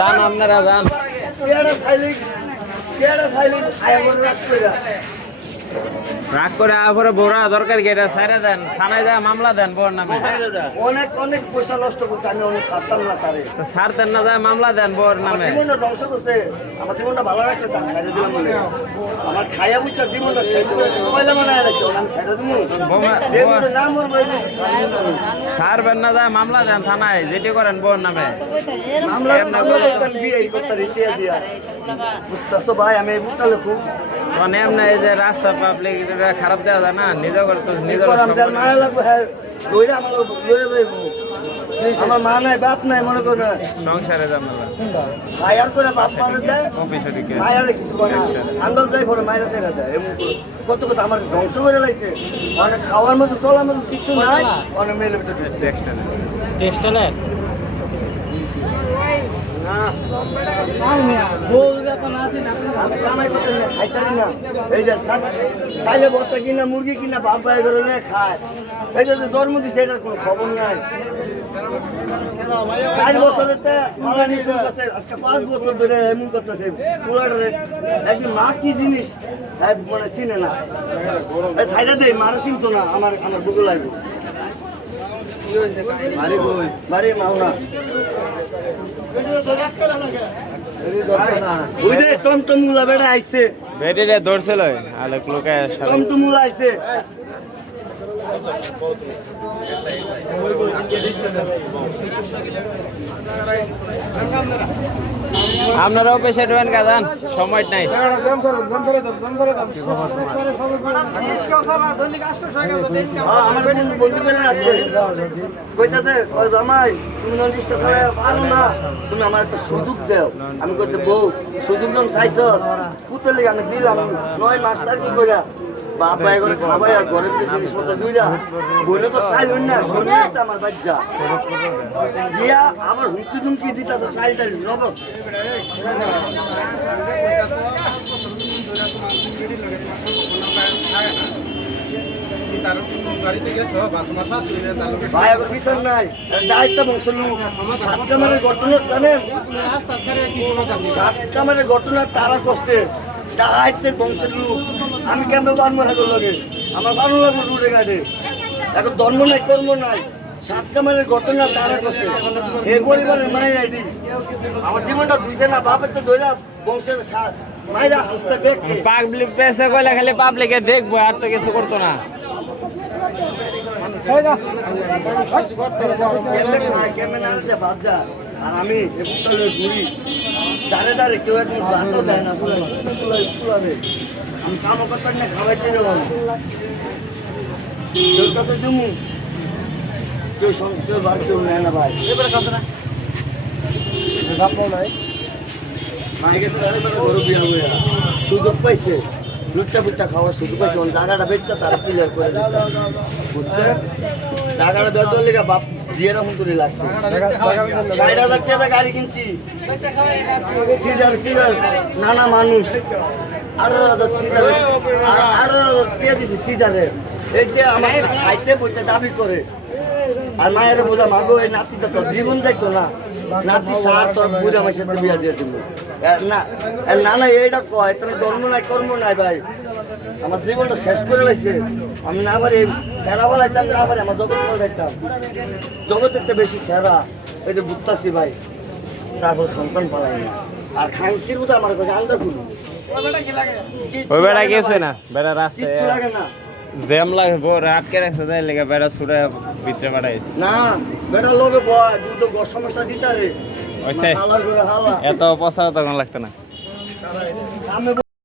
যান আপনারা যান রাগ করে পরে বোরা দরকার কি এটা ছাইরা দেন থানায় যায় মামলা দেন বোর নামে অনেক অনেক পয়সা নষ্ট করছে আমি অনেক ছাড়তাম না তারে ছাড়তেন না যায় মামলা দেন বোর নামে জীবনটা ধ্বংস করছে আমার জীবনটা ভালো রাখলে তার ছাড়ে দিলাম বলে আমার খাইয়া বুঝছে জীবনটা শেষ করে পয়লা বানায় রাখছে আমি ছাড়ে দিব না মরবো ছাড়বেন না যায় মামলা দেন থানায় যেটি করেন বোর নামে মামলা করতেন বিয়ে করতে রিচে দিয়া বুঝতেছো ভাই আমি এই বুঝতে খুব মানে এমনি এই যে রাস্তা পাবলিক খারাপ দেওয়া যায় না নিজে করতে নিজে মায়া লাগবে হ্যাঁ দইরা আমার লয়ে যাইব আমার মা নাই বাপ নাই মনে করো সংসারে ঝামেলা ফায়ার করে বাপ মারে দেয় অফিসে দিকে মায়ের কিছু করে না আন্দাজ যাই পরে মায়ের ছেড়ে দেয় এমন কত কত আমার ধ্বংস করে লাগছে অনেক খাওয়ার মতো চলার মতো কিছু নাই অনেক মেলে ভিতরে টেক্সটাইল এই যে খাইলে বস্তা কিনা মুরগি কিনা বাপ ভাই করে খায় এই যে ধর্ম দিচ্ছে এটার কোনো খবর নাই 4 বছরেতে আজকে 5 বছর ধরে এমন করতেছে পুরাটারে একদিন মা কি জিনিস মানে চিনে না সাইডে দেয় মারা চিনতো না আমার আমার বুকে লাগবে বাড়ি মাওনা টমটমুলা বেড়া আইছে বেটিরে ধরছিল আলোক লোকে টমটমুলা আইছে আপনারাও পেশা দেবেন কাজান সময় নাই আমার বন্ধু করে আছে কইতাছে জামাই তুমি নির্দিষ্ট করে পারো না তুমি আমার একটা সুযোগ দাও আমি কইতে বউ সুযোগ যখন চাইছ কুতে লেগে আমি দিলাম 9 মাস তার কি করে বাপ ভাই করে খাবাই আর ঘরের যে জিনিসপত্র দুইটা বইলে তো চাইলেন না শরীরটা আমার বাচ্চা গিয়া আবার হুমকি ধুমকি দিতেছে চাইল চাইল নগদ ভাই আগর বিচার নাই দায়িত্ব বংশের লোক 7 কামারের ঘটনা জানেন 7 কামারের ঘটনা তারা কষ্টে দায়িত্বের বংশের লোক আমি কেমন বানবো না লাগে আমার ভালো লাগবে দূরে গাড়ি এখন ধর্ম নাই কর্ম নাই 7 কামারের ঘটনা তারা কষ্টে এই পরিবারের মায়ের আইডি আমার জীবনটা দুইটা না বাপের তো ধরে বংশের মায়েরা হাসতে দেখে পাবলিক পেছে কইলে খালি পাবলিকে দেখবো আর তো কিছু করতো না আর আমি ঘুরি দাঁড়ে দাঁড়ে কেউ এখন ভাতও দেয় না আমি কামও করতাম না খাবাইতে যাবো কেউ কাছে জমু কেউ বার কেউ নেয় না ভাই মায়ের কাছে গরু বিয়া হয়ে সুযোগ পাইছে লুচ্চা ফুচ্চা খাওয়ার সুযোগ পাইছে জায়গাটা বেচছে তারা ক্লিয়ার করে বুঝছে টাকাটা বেচার লেগে বাপ দিয়ে রকম তুলে লাগছে 60,000 টাকা গাড়ি কিনছি সিজার সিজার নানা মানুষ 18,000 সিজার 18,000 টাকা দিচ্ছি সিজারে এই যে আমার খাইতে বইতে দাবি করে আর মায়ের বোঝা মাগো এই নাতিটা তোর জীবন যাইতো না নাতি সার তোর বুড়া মাসের বিয়া দিয়ে দিল না না এইটা কয় তুমি ধর্ম নাই কর্ম নাই ভাই আমার জীবনটা শেষ করে লাগছে আমি না পারি সেরা বলাইতাম না পারি আমার জগৎ বলাইতাম জগতের বেশি সেরা এই যে বুঝতেছি ভাই তারপর সন্তান পালাই না আর খাইছির মতো আমার কাছে আন্দাজ করুন ওই বেড়া গেছে না বেড়া রাস্তায় কিচ্ছু লাগে না জ্যাম লাগে বড় আটকে রাখছে তাই লেগে বেড়া ছুড়ে ভিতরে পাঠাইছে না বেটা লোকে বয় দুটো গর সমস্যা দিতারে ওইসে হালার করে হালা এত পয়সা তখন লাগতো না সামনে